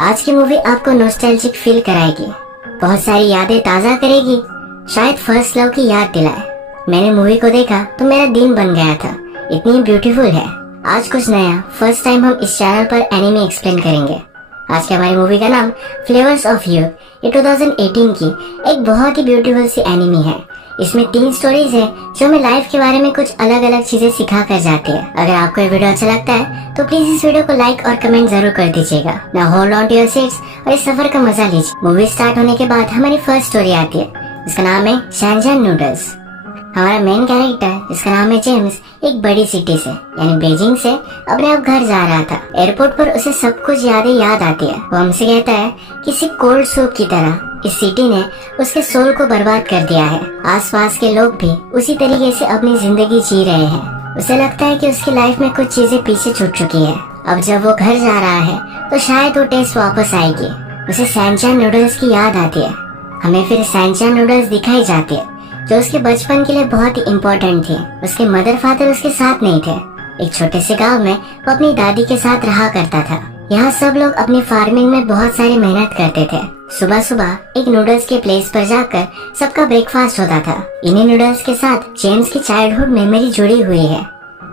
आज की मूवी आपको नॉस्टैल्जिक फील कराएगी, बहुत सारी यादें ताज़ा करेगी, शायद फर्स्ट लव की याद दिलाए। मैंने मूवी को देखा तो मेरा दिन बन गया था, इतनी ब्यूटीफुल है। आज कुछ नया, फर्स्ट टाइम हम इस चैनल पर एनिमे एक्सप्लेन करेंगे। आज की हमारी मूवी का नाम फ्लेवर्स ऑफ यूथ। ये 2018 की एक बहुत ही ब्यूटीफुल सी एनिमे है। इसमें 3 स्टोरीज है जो हमें लाइफ के बारे में कुछ अलग अलग चीजें सिखा कर जाती है। अगर आपको ये वीडियो अच्छा लगता है तो प्लीज इस वीडियो को लाइक और कमेंट जरूर कर दीजिएगा। Now hold on to your seats और इस सफर का मजा लीजिए। मूवी स्टार्ट होने के बाद हमारी फर्स्ट स्टोरी आती है, जिसका नाम है शैनजान नूडल्स। हमारा मेन कैरेक्टर, जिसका नाम है जेम्स, एक बड़ी सिटी से यानी बीजिंग से अपने आप घर जा रहा था। एयरपोर्ट पर उसे सब कुछ यादें याद आती है। वो हमसे कहता है किसी कोल्ड सूप की तरह इस सिटी ने उसके सोल को बर्बाद कर दिया है। आसपास के लोग भी उसी तरीके से अपनी जिंदगी जी रहे हैं। उसे लगता है कि उसकी लाइफ में कुछ चीजें पीछे छूट चुकी है। अब जब वो घर जा रहा है तो शायद वो टेस्ट वापस आएगी। उसे सैनचान नूडल्स की याद आती है। हमें फिर सैनचान नूडल्स दिखाई जाती है जो उसके बचपन के लिए बहुत ही इम्पोर्टेंट थी। उसके मदर फादर उसके साथ नहीं थे। एक छोटे से गांव में वो अपनी दादी के साथ रहा करता था। यहाँ सब लोग अपनी फार्मिंग में बहुत सारी मेहनत करते थे। सुबह सुबह एक नूडल्स के प्लेस पर जाकर सबका ब्रेकफास्ट होता था। इन्हीं नूडल्स के साथ जेम्स की चाइल्डहुड मेमोरी जुड़ी हुई है।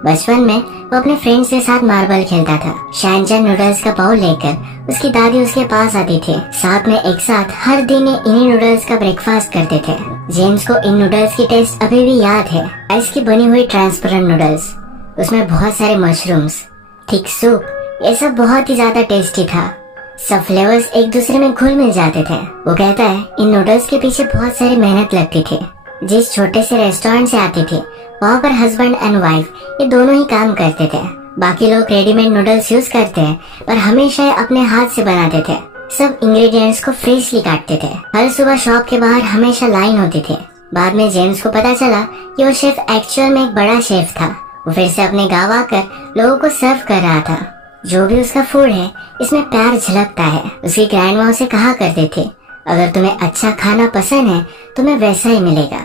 बचपन में वो अपने फ्रेंड्स के साथ मार्बल खेलता था। शैनजान नूडल्स का बाउल लेकर उसकी दादी उसके पास आती थी। साथ में एक साथ हर दिन इन्हीं नूडल्स का ब्रेकफास्ट करते थे। जेम्स को इन नूडल्स की टेस्ट अभी भी याद है। राइस की बनी हुई ट्रांसपेरेंट नूडल्स, उसमें बहुत सारे मशरूम्स, थिक सूप, ये सब बहुत ही ज्यादा टेस्टी था। सब फ्लेवर्स एक दूसरे में घुल मिल जाते थे। वो कहता है इन नूडल्स के पीछे बहुत सारी मेहनत लगती थी। जिस छोटे से रेस्टोरेंट से आती थी वहाँ पर हस्बैंड एंड वाइफ ये दोनों ही काम करते थे। बाकी लोग रेडीमेड नूडल्स यूज करते हैं पर हमेशा अपने हाथ से बनाते थे। सब इंग्रेडिएंट्स को फ्रेशली काटते थे। हर सुबह शॉप के बाहर हमेशा लाइन होती थी। बाद में जेम्स को पता चला कि वो शेफ एक्चुअल में एक बड़ा शेफ था। वो फिर से अपने गाँव आकर लोगों को सर्व कर रहा था। जो भी उसका फूड है इसमें प्यार झलकता है। उसकी ग्रैंडमा उसे कहा करते थे अगर तुम्हें अच्छा खाना पसंद है तुम्हें वैसा ही मिलेगा।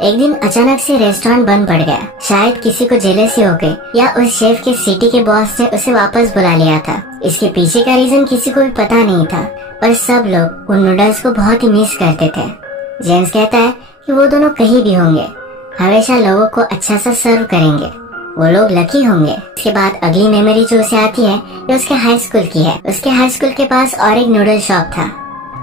एक दिन अचानक से रेस्टोरेंट बंद पड़ गया। शायद किसी को जेलसी हो गई या उस शेफ के सिटी के बॉस ने उसे वापस बुला लिया था। इसके पीछे का रीजन किसी को भी पता नहीं था, पर सब लोग उन नूडल्स को बहुत ही मिस करते थे। जेम्स कहता है कि वो दोनों कहीं भी होंगे हमेशा लोगों को अच्छा सा सर्व करेंगे। वो लोग लकी होंगे। इसके बाद अगली मेमोरी जो उसे आती है ये उसके हाई स्कूल की है। उसके हाई स्कूल के पास और एक नूडल शॉप था।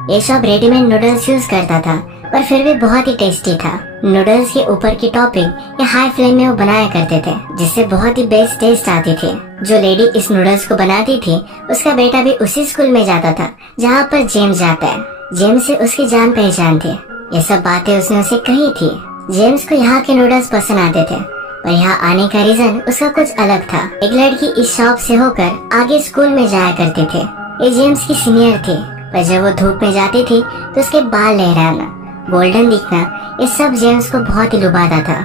ये शॉप रेडीमेड नूडल्स यूज करता था पर फिर भी बहुत ही टेस्टी था। नूडल्स के ऊपर की टॉपिंग या हाई फ्लेम में वो बनाया करते थे, जिससे बहुत ही बेस्ट टेस्ट आती थी। जो लेडी इस नूडल्स को बनाती थी उसका बेटा भी उसी स्कूल में जाता था जहाँ पर जेम्स जाता है। जेम्स से उसकी जान पहचान थी। ये सब बातें उसने उसे कही थी। जेम्स को यहाँ के नूडल्स पसंद आते थे पर यहाँ आने का रीजन उसका कुछ अलग था। एक लड़की इस शॉप से होकर आगे स्कूल में जाया करती थी। ये जेम्स की सीनियर थी, पर जब वो धूप में जाती थी तो उसके बाल लहराना, गोल्डन दिखना, ये सब जेम्स को बहुत ही लुभाता था।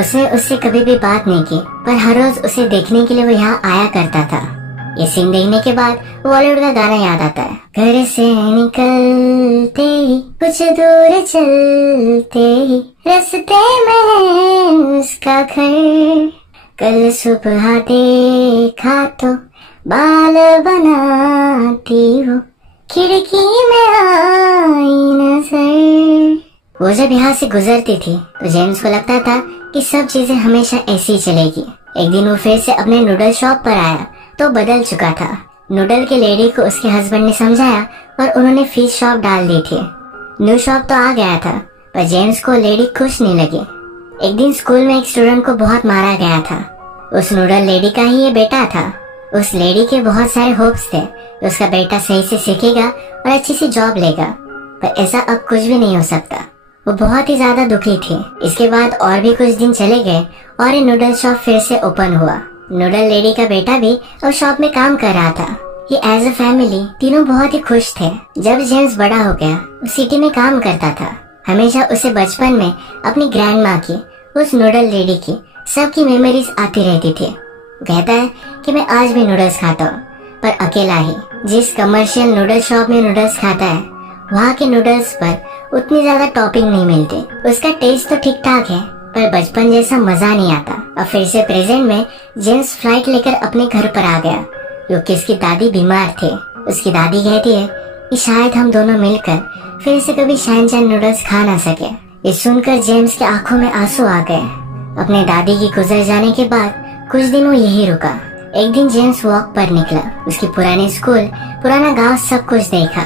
उसने उससे कभी भी बात नहीं की, पर हर रोज उसे देखने के लिए वो यहाँ आया करता था। ये सीन देखने के बाद बॉलीवुड का गाना याद आता है। घर से निकलते ही कुछ दूर चलते ही रास्ते में उसका घर, कल सुबह देखा तो बाल बनाती वो खिड़की में आई नजर। वो जब यहाँ से गुजरती थी तो जेम्स को लगता था कि सब चीजें हमेशा ऐसी ही चलेगी। एक दिन वो फिर से अपने नूडल शॉप पर आया तो बदल चुका था। नूडल के लेडी को उसके हस्बैंड ने समझाया और उन्होंने फिश शॉप डाल दी थी। न्यू शॉप तो आ गया था पर जेम्स को लेडी खुश नहीं लगी। एक दिन स्कूल में एक स्टूडेंट को बहुत मारा गया था। उस नूडल लेडी का ही ये बेटा था। उस लेडी के बहुत सारे होप्स थे कि उसका बेटा सही से सीखेगा और अच्छी सी जॉब लेगा, पर ऐसा अब कुछ भी नहीं हो सकता। वो बहुत ही ज्यादा दुखी थी। इसके बाद और भी कुछ दिन चले गए और ये नूडल शॉप फिर से ओपन हुआ। नूडल लेडी का बेटा भी उस शॉप में काम कर रहा था। ये एज अ फैमिली तीनों बहुत ही खुश थे। जब जेम्स बड़ा हो गया वो सिटी में काम करता था। हमेशा उसे बचपन में अपनी ग्रैंडमा की, उस नूडल लेडी की, सबकी मेमोरीज आती रहती थी। कहता है कि मैं आज भी नूडल्स खाता हूँ, पर अकेला ही। जिस कमर्शियल नूडल शॉप में नूडल्स खाता है वहाँ के नूडल्स पर उतनी ज्यादा टॉपिंग नहीं मिलती। उसका टेस्ट तो ठीक ठाक है पर बचपन जैसा मजा नहीं आता। अब फिर से प्रेजेंट में जेम्स फ्लाइट लेकर अपने घर पर आ गया क्योंकि उसकी दादी बीमार थे। उसकी दादी कहती है कि शायद हम दोनों मिलकर फिर से कभी शैनचैन नूडल्स खा ना सके। ये सुनकर जेम्स की आंखों में आंसू आ गए। अपने दादी की गुजर जाने के बाद कुछ दिन वो यही रुका। एक दिन जेम्स वॉक पर निकला। उसकी पुरानी स्कूल, पुराना गांव, सब कुछ देखा।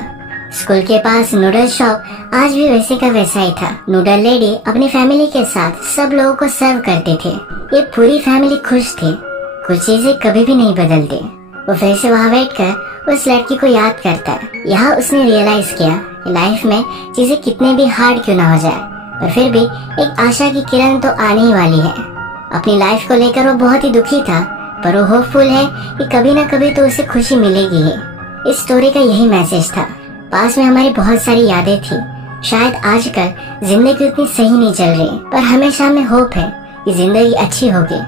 स्कूल के पास नूडल शॉप आज भी वैसे का वैसा ही था। नूडल लेडी अपनी फैमिली के साथ सब लोगों को सर्व करते थे। ये पूरी फैमिली खुश थी। कुछ चीजें कभी भी नहीं बदलती। वो फिर से वहाँ बैठकर उस लड़की को याद करता है। यहाँ उसने रियलाइज किया कि लाइफ में चीजें कितने भी हार्ड क्यों ना हो जाए, पर फिर भी एक आशा की किरण तो आने ही वाली है। अपनी लाइफ को लेकर वो बहुत ही दुखी था, पर वो होपफुल है कि कभी ना कभी तो उसे खुशी मिलेगी ही। इस स्टोरी का यही मैसेज था। पास में हमारी बहुत सारी यादें थी। शायद आजकल जिंदगी उतनी सही नहीं चल रही, पर हमेशा हमें होप है कि जिंदगी अच्छी होगी,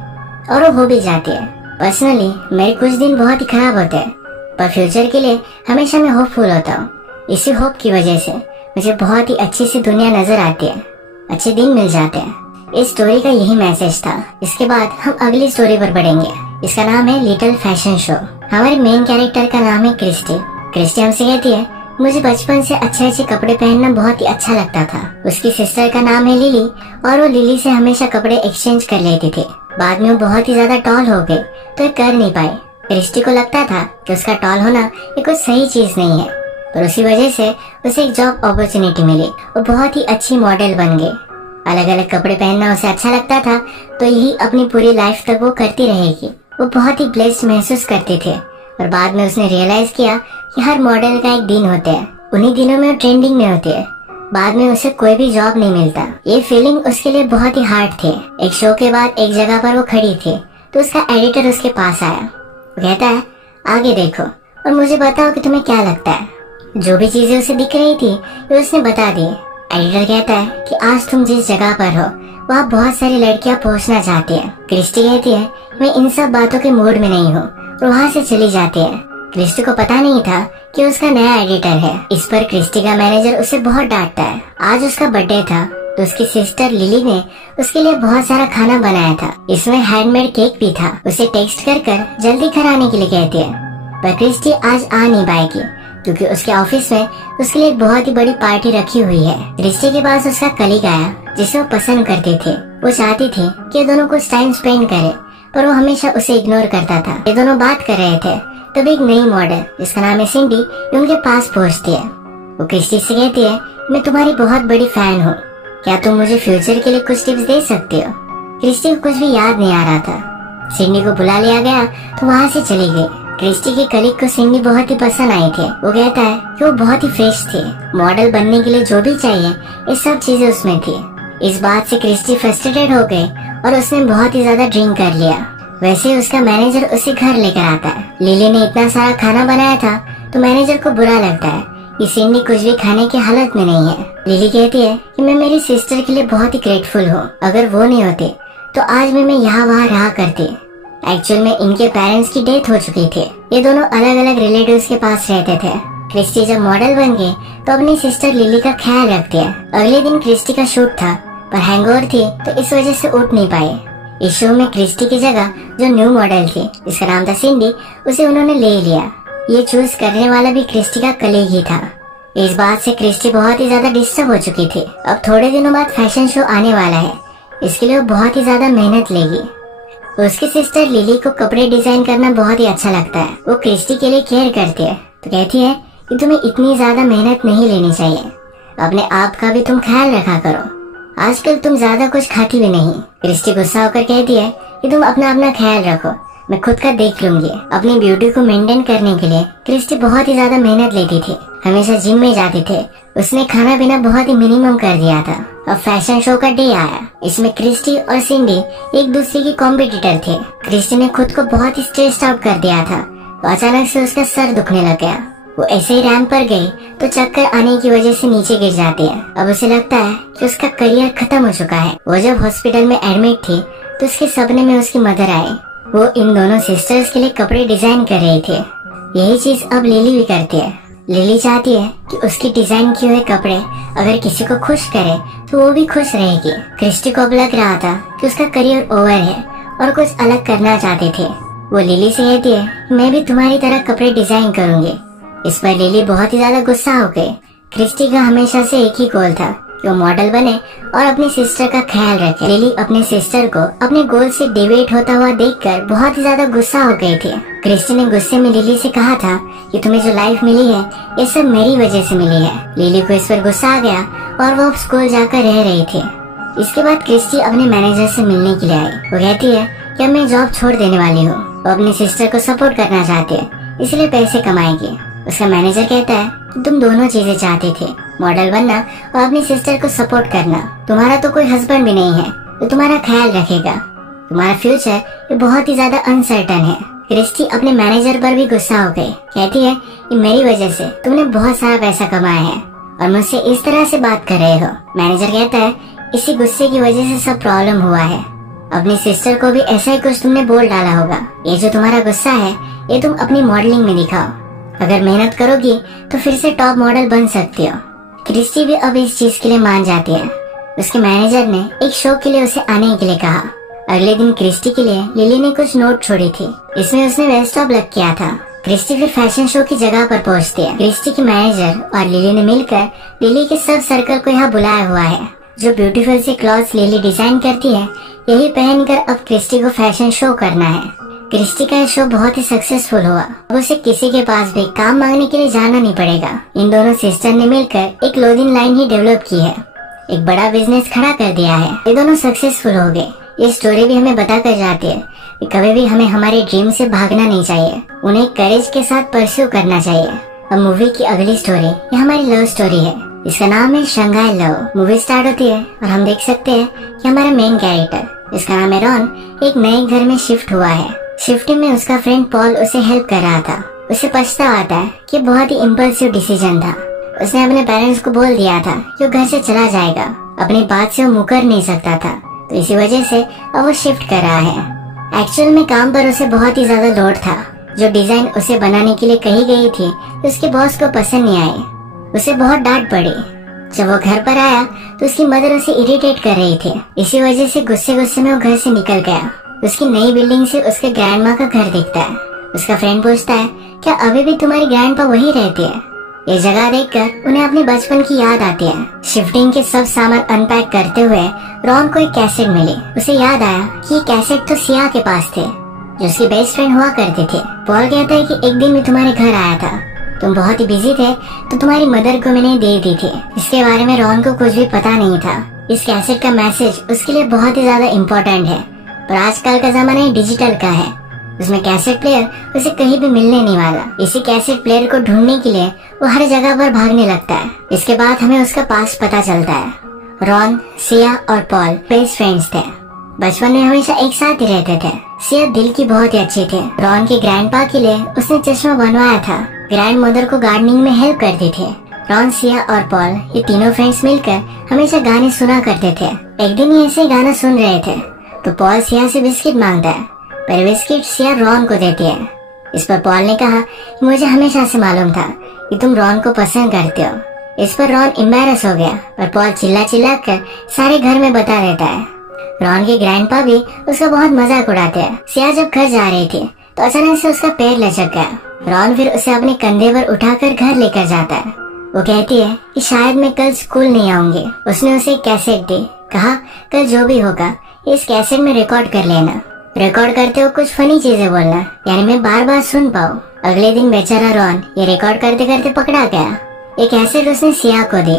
और वो हो भी जाती है। पर्सनली मेरे कुछ दिन बहुत ही खराब होते हैं, पर फ्यूचर के लिए हमेशा मैं होपफुल होता हूँ। इसी होप की वजह से मुझे बहुत ही अच्छी सी दुनिया नजर आती है, अच्छे दिन मिल जाते हैं। इस स्टोरी का यही मैसेज था। इसके बाद हम अगली स्टोरी पर बढ़ेंगे। इसका नाम है लिटिल फैशन शो। हमारे मेन कैरेक्टर का नाम है क्रिस्टी। क्रिस्टी हमसे कहती है, मुझे बचपन से अच्छे अच्छे कपड़े पहनना बहुत ही अच्छा लगता था। उसकी सिस्टर का नाम है लिली, और वो लिली से हमेशा कपड़े एक्सचेंज कर लेती थी। बाद में वो बहुत ही ज्यादा टॉल हो गई, तो ये कर नहीं पाई। क्रिस्टी को लगता था कि उसका टॉल होना ये कुछ सही चीज नहीं है, पर उसी वजह से उसे एक जॉब अपॉर्चुनिटी मिली। वो बहुत ही अच्छी मॉडल बन गई। अलग अलग कपड़े पहनना उसे अच्छा लगता था, तो यही अपनी पूरी लाइफ तक वो करती रहेगी। वो बहुत ही ब्लेस्ड महसूस करते थे, और बाद में उसने रियलाइज किया कि हर मॉडल का एक दिन होता है। उन्हीं दिनों में वो ट्रेंडिंग में होती है। बाद में उसे कोई भी जॉब नहीं मिलता। ये फीलिंग उसके लिए बहुत ही हार्ड थी। एक शो के बाद एक जगह पर वो खड़ी थी, तो उसका एडिटर उसके पास आया। वो कहता है, आगे देखो और मुझे बताओ कि तुम्हें क्या लगता है। जो भी चीजें उसे दिख रही थी वो उसने बता दी। एडिटर कहता है कि आज तुम जिस जगह पर हो वहाँ बहुत सारी लड़कियाँ पहुँचना चाहती है। क्रिस्टी कहती है, मैं इन सब बातों के मूड में नहीं हूँ, और वहाँ से चली जाती है। क्रिस्टी को पता नहीं था कि उसका नया एडिटर है। इस पर क्रिस्टी का मैनेजर उसे बहुत डांटता है। आज उसका बर्थडे था, तो उसकी सिस्टर लिली ने उसके लिए बहुत सारा खाना बनाया था। इसमें हैंडमेड केक भी था। उसे टेक्स्ट कर जल्दी घर आने के लिए कहती है, पर क्रिस्टी आज आ नहीं पाएगी क्योंकि उसके ऑफिस में उसके लिए बहुत ही बड़ी पार्टी रखी हुई है। क्रिस्टी के पास उसका कलीग आया जिसे वो पसंद करते थे। वो चाहती थी कि ये दोनों कुछ टाइम स्पेंड करे, पर वो हमेशा उसे इग्नोर करता था। ये दोनों बात कर रहे थे, तब एक नई मॉडल जिसका नाम है सिंडी उनके पास पहुंचती है। वो क्रिस्टी से कहती है, मैं तुम्हारी बहुत बड़ी फैन हूँ, क्या तुम मुझे फ्यूचर के लिए कुछ टिप्स दे सकते हो। क्रिस्टी को कुछ भी याद नहीं आ रहा था। सिंडी को बुला लिया गया तो वहाँ से चली गई। क्रिस्टी के कलीग को सिंडी बहुत ही पसंद आई थी। वो कहता है कि वो बहुत ही फ्रेश थी। मॉडल बनने के लिए जो भी चाहिए ये सब चीजें उसमें थी। इस बात से क्रिस्टी फ्रस्ट्रेटेड हो गई और उसने बहुत ही ज्यादा ड्रिंक कर लिया। वैसे उसका मैनेजर उसे घर लेकर आता है। लिली ने इतना सारा खाना बनाया था, तो मैनेजर को बुरा लगता है कि सिंडी कुछ भी खाने की हालत में नहीं है। लिली कहती है कि मैं मेरी सिस्टर के लिए बहुत ही ग्रेटफुल हूँ। अगर वो नहीं होती तो आज भी मैं यहाँ वहाँ रहा करती। एक्चुअल में इनके पेरेंट्स की डेथ हो चुकी थी। ये दोनों अलग अलग रिलेटिव्स के पास रहते थे। क्रिस्टी जब मॉडल बन गई तो अपनी सिस्टर लिली का ख्याल रखती है। अगले दिन क्रिस्टी का शूट था, पर हैंगओवर थी तो इस वजह से उठ नहीं पाई। इस शो में क्रिस्टी की जगह जो न्यू मॉडल थी जिसका नाम था सिंडी, उसे उन्होंने ले लिया। ये चूज करने वाला भी क्रिस्टी का कलीग ही था। इस बात से क्रिस्टी बहुत ही ज्यादा डिस्टर्ब हो चुकी थी। अब थोड़े दिनों बाद फैशन शो आने वाला है, इसके लिए वो बहुत ही ज्यादा मेहनत लेगी। उसकी सिस्टर लिली को कपड़े डिजाइन करना बहुत ही अच्छा लगता है। वो क्रिस्टी के लिए केयर करती है, तो कहती है कि तुम्हें इतनी ज्यादा मेहनत नहीं लेनी चाहिए, अपने आप का भी तुम ख्याल रखा करो, आजकल तुम ज्यादा कुछ खाती भी नहीं। क्रिस्टी गुस्सा होकर कहती है कि तुम अपना ख्याल रखो, मैं खुद का देख लूंगी। अपनी ब्यूटी को मेंटेन करने के लिए क्रिस्टी बहुत ही ज्यादा मेहनत लेती थी। हमेशा जिम में जाते थे। उसने खाना पीना बहुत ही मिनिमम कर दिया था। अब फैशन शो का डे आया। इसमें क्रिस्टी और सिंडी एक दूसरे की कॉम्पिटिटर थे। क्रिस्टी ने खुद को बहुत ही स्ट्रेस्ड आउट कर दिया था, तो अचानक से उसका सर दुखने लग गया। वो ऐसे ही रैंप पर गई तो चक्कर आने की वजह से नीचे गिर जाती है। अब उसे लगता है कि उसका करियर खत्म हो चुका है। वो जब हॉस्पिटल में एडमिट थी तो उसके सपने में उसकी मदर आई। वो इन दोनों सिस्टर्स के लिए कपड़े डिजाइन कर रही थी। यही चीज अब लिली भी करती है। लिली चाहती है कि उसकी डिजाइन किए हुए कपड़े अगर किसी को खुश करे तो वो भी खुश रहेगी। क्रिस्टी को अब लग रहा था कि उसका करियर ओवर है और कुछ अलग करना चाहते थे। वो लिली से कहती है, मैं भी तुम्हारी तरह कपड़े डिजाइन करूंगी, इस पर लिली बहुत ही ज्यादा गुस्सा हो गई। क्रिस्टी का हमेशा से एक ही गोल था कि वो मॉडल बने और अपनी सिस्टर का ख्याल रखे। लिली अपनी सिस्टर को अपने गोल से डिवेट होता हुआ देखकर बहुत ही ज्यादा गुस्सा हो गई थी। क्रिस्टी ने गुस्से में लिली से कहा था कि तुम्हें जो लाइफ मिली है ये सब मेरी वजह से मिली है। लिली को इस पर गुस्सा आ गया और वो स्कूल जाकर रह रही थी। इसके बाद क्रिस्टी अपने मैनेजर से मिलने के लिए आई। वो कहती है कि अब मैं जॉब छोड़ देने वाली हूँ। वो अपनी सिस्टर को सपोर्ट करना चाहती है, इसलिए पैसे कमाएगी। उसका मैनेजर कहता है कि तुम दोनों चीजें चाहते थे, मॉडल बनना और अपनी सिस्टर को सपोर्ट करना। तुम्हारा तो कोई हस्बैंड भी नहीं है तो तुम्हारा ख्याल रखेगा। तुम्हारा फ्यूचर ये बहुत ही ज्यादा अनसर्टन है। क्रिस्टी अपने मैनेजर पर भी गुस्सा हो गई। कहती है कि मेरी वजह से तुमने बहुत सारा पैसा कमाया है और मुझसे इस तरह से बात कर रहे हो। मैनेजर कहता है इसी गुस्से की वजह से सब प्रॉब्लम हुआ है। अपनी सिस्टर को भी ऐसा ही कुछ तुमने बोल डाला होगा। ये जो तुम्हारा गुस्सा है ये तुम अपनी मॉडलिंग में दिखाओ। अगर मेहनत करोगी तो फिर से टॉप मॉडल बन सकती हो। क्रिस्टी भी अब इस चीज के लिए मान जाती है। उसके मैनेजर ने एक शो के लिए उसे आने के लिए कहा। अगले दिन क्रिस्टी के लिए लिली ने कुछ नोट छोड़ी थी। इसमें उसने वेस्ट स्टॉप लग किया था। क्रिस्टी फिर फैशन शो की जगह पर पहुंचती है। क्रिस्टी की मैनेजर और लिली ने मिलकर लिली के सब सर्कल को यहाँ बुलाया हुआ है। जो ब्यूटीफुल से क्लॉथ्स लिली डिजाइन करती है यही पहनकर अब क्रिस्टी को फैशन शो करना है। क्रिस्टी का शो बहुत ही सक्सेसफुल हुआ। अब उसे किसी के पास भी काम मांगने के लिए जाना नहीं पड़ेगा। इन दोनों सिस्टर ने मिलकर एक क्लोथिंग लाइन ही डेवलप की है, एक बड़ा बिजनेस खड़ा कर दिया है। ये दोनों सक्सेसफुल हो गए। ये स्टोरी भी हमें बताकर जाती है कि कभी भी हमें हमारे ड्रीम से भागना नहीं चाहिए, उन्हें करेज के साथ परस्यू करना चाहिए। अब मूवी की अगली स्टोरी ये हमारी लव स्टोरी है। इसका नाम है शंघाई लव। मूवी स्टार्ट होती है और हम देख सकते हैं कि हमारा मेन कैरेक्टर, जिसका नाम है रॉन, एक नए घर में शिफ्ट हुआ है। शिफ्टिंग में उसका फ्रेंड पॉल उसे हेल्प कर रहा था। उसे पछतावा आता है कि बहुत ही इम्पल्सिव डिसीजन था। उसने अपने पेरेंट्स को बोल दिया था कि वो घर से चला जाएगा। अपनी बात से वो मुकर नहीं सकता था, तो इसी वजह से अब वो शिफ्ट कर रहा है। एक्चुअल में काम पर उसे बहुत ही ज्यादा लोड था। जो डिजाइन उसे बनाने के लिए कही गई थी उसके बॉस को पसंद नहीं आई। उसे बहुत डांट पड़ी। जब वो घर पर आया तो उसकी मदर उसे इरिटेट कर रही थी। इसी वजह से गुस्से गुस्से में वो घर से निकल गया। उसकी नई बिल्डिंग से उसके ग्रैंड माँ का घर दिखता है। उसका फ्रेंड पूछता है क्या अभी भी तुम्हारी ग्रैंड पा वही रहती है? ये जगह देखकर उन्हें अपने बचपन की याद आती है। शिफ्टिंग के सब सामान अनपैक करते हुए रॉन को एक कैसेट मिली। उसे याद आया कि ये कैसेट तो सिया के पास थे, जो उसकी बेस्ट फ्रेंड हुआ करते थे। पॉल कहता है कि एक दिन मैं तुम्हारे घर आया था, तुम बहुत ही बिजी थे तो तुम्हारी मदर को मैंने दे दी थी। इसके बारे में रॉन को कुछ भी पता नहीं था। इस कैसेट का मैसेज उसके लिए बहुत ही ज्यादा इम्पोर्टेंट है, पर आजकल का जमाना डिजिटल का है। उसमें कैसेट प्लेयर उसे कहीं भी मिलने नहीं वाला। इसी कैसेट प्लेयर को ढूंढने के लिए वो हर जगह पर भागने लगता है। इसके बाद हमें उसका पास्ट पता चलता है। रॉन, सिया और पॉल बेस्ट फ्रेंड्स थे। बचपन में हमेशा एक साथ ही रहते थे। सिया दिल की बहुत ही अच्छी थी। रॉन के ग्रैंडपा के लिए उसने चश्मा बनवाया था। ग्रैंड मदर को गार्डनिंग में हेल्प करती थी। रॉन, सिया और पॉल ये तीनों फ्रेंड्स मिलकर हमेशा गाने सुना करते थे। एक दिन ये ऐसे गाना सुन रहे थे तो पॉल सिया से बिस्किट मांगता है, पर बिस्किट सिया रॉन को देती है। इस पर पॉल ने कहा कि मुझे हमेशा से मालूम था कि तुम रॉन को पसंद करते हो। इस पर रॉन एम्बैरस हो गया और पॉल चिल्ला चिल्ला कर सारे घर में बता देता है। रॉन के ग्रैंडपा भी उसका बहुत मजाक उड़ाते हैं। सिया जब घर जा रही थी तो अचानक से उसका पैर लचक गया। रॉन फिर उसे अपने कंधे पर उठाकर घर लेकर जाता है। वो कहती है कि शायद मैं कल स्कूल नहीं आऊंगी। उसने उसे एक कैसेट दी। कहा कल जो भी होगा इस कैसेट में रिकॉर्ड कर लेना। रिकॉर्ड करते हो कुछ फनी चीजें बोलना, यानी मैं बार बार सुन पाऊँ। अगले दिन बेचारा रॉन ये रिकॉर्ड करते करते पकड़ा गया। ये कैसेट उसने सिया को दी।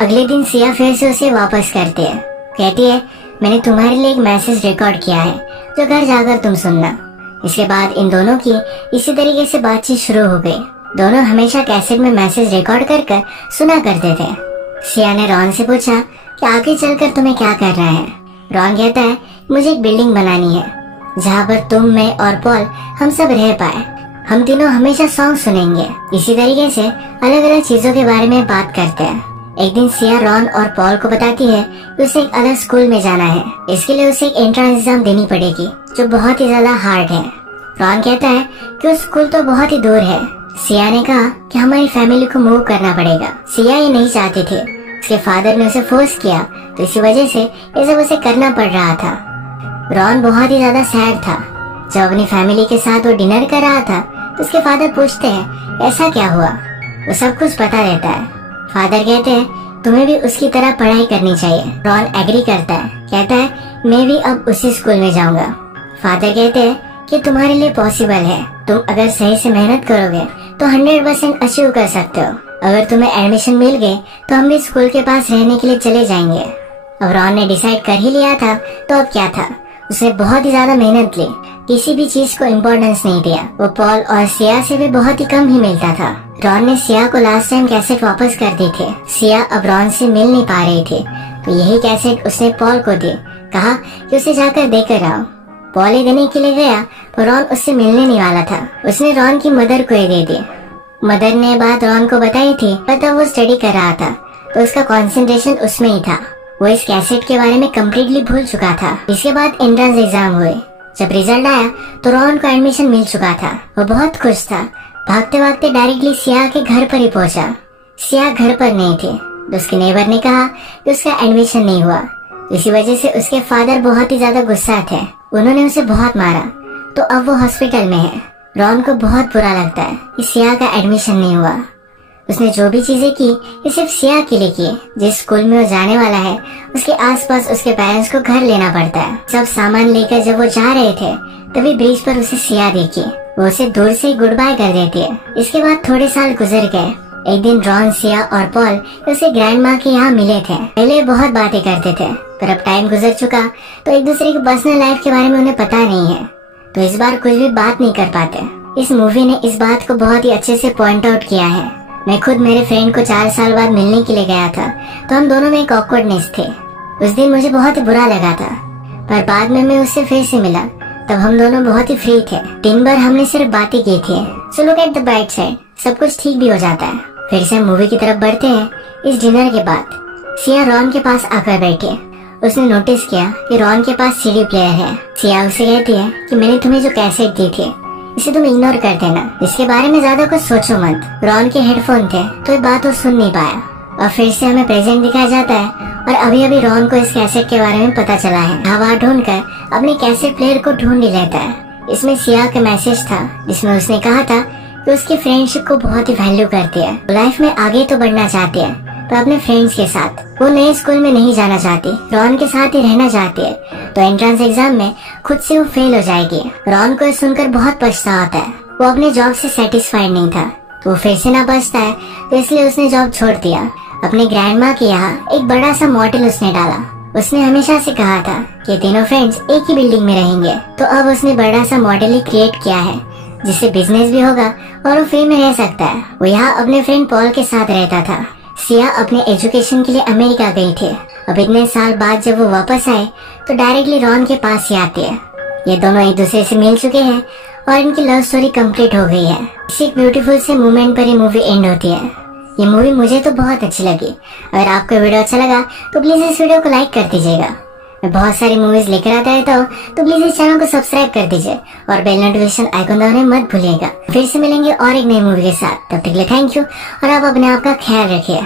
अगले दिन सिया फिर से उसे वापस करती है। कहती है मैंने तुम्हारे लिए एक मैसेज रिकॉर्ड किया है जो घर जाकर तुम सुनना। इसके बाद इन दोनों की इसी तरीके से बातचीत शुरू हो गई। दोनों हमेशा कैसेट में मैसेज रिकॉर्ड कर सुना करते थे। सिया ने रॉन से पूछा कि आगे चलकर तुम्हें क्या करना है। रॉन कहता है मुझे एक बिल्डिंग बनानी है जहाँ पर तुम, मैं और पॉल हम सब रह पाए। हम तीनों हमेशा सॉन्ग सुनेंगे। इसी तरीके से अलग अलग चीजों के बारे में बात करते हैं। एक दिन सिया रॉन और पॉल को बताती है कि उसे एक अलग स्कूल में जाना है। इसके लिए उसे एक एंट्रेंस एग्जाम देनी पड़ेगी जो बहुत ही ज्यादा हार्ड है। रॉन कहता है कि वो स्कूल तो बहुत ही दूर है। सिया ने कहा कि हमारी फैमिली को मूव करना पड़ेगा। सिया ये नहीं चाहती थी, उसके फादर ने उसे फोर्स किया, तो इसी वजह से ये सब उसे करना पड़ रहा था। रॉन बहुत ही ज्यादा सैड था। जब अपनी फैमिली के साथ वो डिनर कर रहा था तो उसके फादर पूछते हैं ऐसा क्या हुआ। वो सब कुछ पता रहता है। फादर कहते हैं तुम्हें भी उसकी तरह पढ़ाई करनी चाहिए। रॉन एग्री करता है, कहता है मैं भी अब उसी स्कूल में जाऊंगा। फादर कहते हैं कि तुम्हारे लिए पॉसिबल है, तुम अगर सही से मेहनत करोगे तो 100% अचीव कर सकते हो। अगर तुम्हें एडमिशन मिल गए तो हम भी स्कूल के पास रहने के लिए चले जाएंगे। अब रॉन ने डिसाइड कर ही लिया था तो अब क्या था, उसने बहुत ही ज्यादा मेहनत की, किसी भी चीज को इम्पोर्टेंस नहीं दिया। वो पॉल और सिया से भी बहुत ही कम ही मिलता था। रॉन ने सिया को लास्ट टाइम कैसेट वापस कर दी थी। सिया अब रॉन से मिल नहीं पा रही थी, तो यही कैसेट उसने पॉल को दी, कहा कि उसे जाकर देकर आओ। पॉल ये देने के लिए गया तो रॉन उससे मिलने नहीं वाला था। उसने रॉन की मदर को ये दे दी। मदर ने बात रॉन को बताई थी, पर तब वो स्टडी कर रहा था तो उसका कंसंट्रेशन उसमें ही था। वो इस कैसेट के बारे में कम्प्लीटली भूल चुका था। इसके बाद एंट्रेंस एग्जाम हुए। जब रिजल्ट आया तो रॉन को एडमिशन मिल चुका था। वो बहुत खुश था। भागते भागते डायरेक्टली सिया के घर पर ही पहुंचा। सिया घर पर नहीं थी तो उसके नेबर ने कहा कि उसका एडमिशन नहीं हुआ। इसी वजह से उसके फादर बहुत ही ज्यादा गुस्सा थे। उन्होंने उसे बहुत मारा, तो अब वो हॉस्पिटल में है। रॉन को बहुत बुरा लगता है कि सिया का एडमिशन नहीं हुआ। उसने जो भी चीजें की ये सिर्फ सिया के लिए की। जिस स्कूल में वो जाने वाला है उसके आसपास उसके पेरेंट्स को घर लेना पड़ता है। सब सामान लेकर जब वो जा रहे थे तभी ब्रिज पर उसे सिया देखी। वो उसे दूर से गुड बाय कर देती है। इसके बाद थोड़े साल गुजर गए। एक दिन रॉन, सिया और पॉल उसे ग्रैंड माँ के यहाँ मिले थे। पहले बहुत बातें करते थे, पर अब टाइम गुजर चुका तो एक दूसरे की पर्सनल लाइफ के बारे में उन्हें पता नहीं है, तो इस बार कुछ भी बात नहीं कर पाते। इस मूवी ने इस बात को बहुत ही अच्छे से पॉइंट आउट किया है। मैं खुद मेरे फ्रेंड को 4 साल बाद मिलने के लिए गया था, तो हम दोनों में एक ऑकवर्डनेस थे। उस दिन मुझे बहुत ही बुरा लगा था, पर बाद में मैं उससे फिर से मिला, तब हम दोनों बहुत ही फ्री थे। दिन भर हमने सिर्फ बातें की थी। So look at the bright side, सब कुछ ठीक भी हो जाता है। फिर से हम मूवी की तरफ बढ़ते हैं। इस डिनर के बाद सिया रॉन के पास आकर बैठी। उसने नोटिस किया कि रॉन के पास सीडी प्लेयर है। सिया उसे कहती है कि मैंने तुम्हें जो कैसेट दी थी इसे तुम इग्नोर कर देना, इसके बारे में ज्यादा कुछ सोचो मत। रॉन के हेडफोन थे तो ये बात वो सुन नहीं पाया। और फिर से हमें प्रेजेंट दिखाया जाता है और अभी अभी रॉन को इस कैसेट के बारे में पता चला है। हवा ढूंढकर अपने कैसेट प्लेयर को ढूंढ ही लेता है। इसमें सिया का मैसेज था जिसमें उसने कहा था कि उसकी फ्रेंडशिप को बहुत ही वैल्यू करती है। लाइफ में आगे तो बढ़ना चाहती है पर अपने फ्रेंड्स के साथ। वो नए स्कूल में नहीं जाना चाहती, रॉन के साथ ही रहना चाहती है। तो एंट्रेंस एग्जाम में खुद से वो फेल हो जाएगी। रॉन को सुनकर बहुत पछतावा होता है। वो अपने जॉब से सेटिस्फाइड नहीं था, तो वो फिर से ना बचता है, तो इसलिए उसने जॉब छोड़ दिया। अपने ग्रैंड माँ के यहाँ एक बड़ा सा मॉडल उसने डाला। उसने हमेशा से कहा था कि तीनों फ्रेंड्स एक ही बिल्डिंग में रहेंगे, तो अब उसने बड़ा सा मॉडल ही क्रिएट किया है जिससे बिजनेस भी होगा और वो फ्री में रह सकता है। वो यहाँ अपने फ्रेंड पॉल के साथ रहता था। सिया अपने एजुकेशन के लिए अमेरिका गई थी। अब इतने साल बाद जब वो वापस आए तो डायरेक्टली रॉन के पास ही आती है। ये दोनों एक दूसरे से मिल चुके हैं और इनकी लव स्टोरी कंप्लीट हो गई है। इसी ब्यूटीफुल से मोमेंट पर ये मूवी एंड होती है। ये मूवी मुझे तो बहुत अच्छी लगी। अगर आपको वीडियो अच्छा लगा तो प्लीज इस वीडियो को लाइक कर दीजिएगा। मैं बहुत सारी मूवीज लेकर आता रहता हूँ, तो प्लीज इस चैनल को सब्सक्राइब कर दीजिए और बेल नोटिफिकेशन आइकन दबाना मत भूलिएगा। फिर से मिलेंगे और एक नई मूवी के साथ। तब तक के लिए थैंक यू और आप अपने आप का ख्याल रखिए।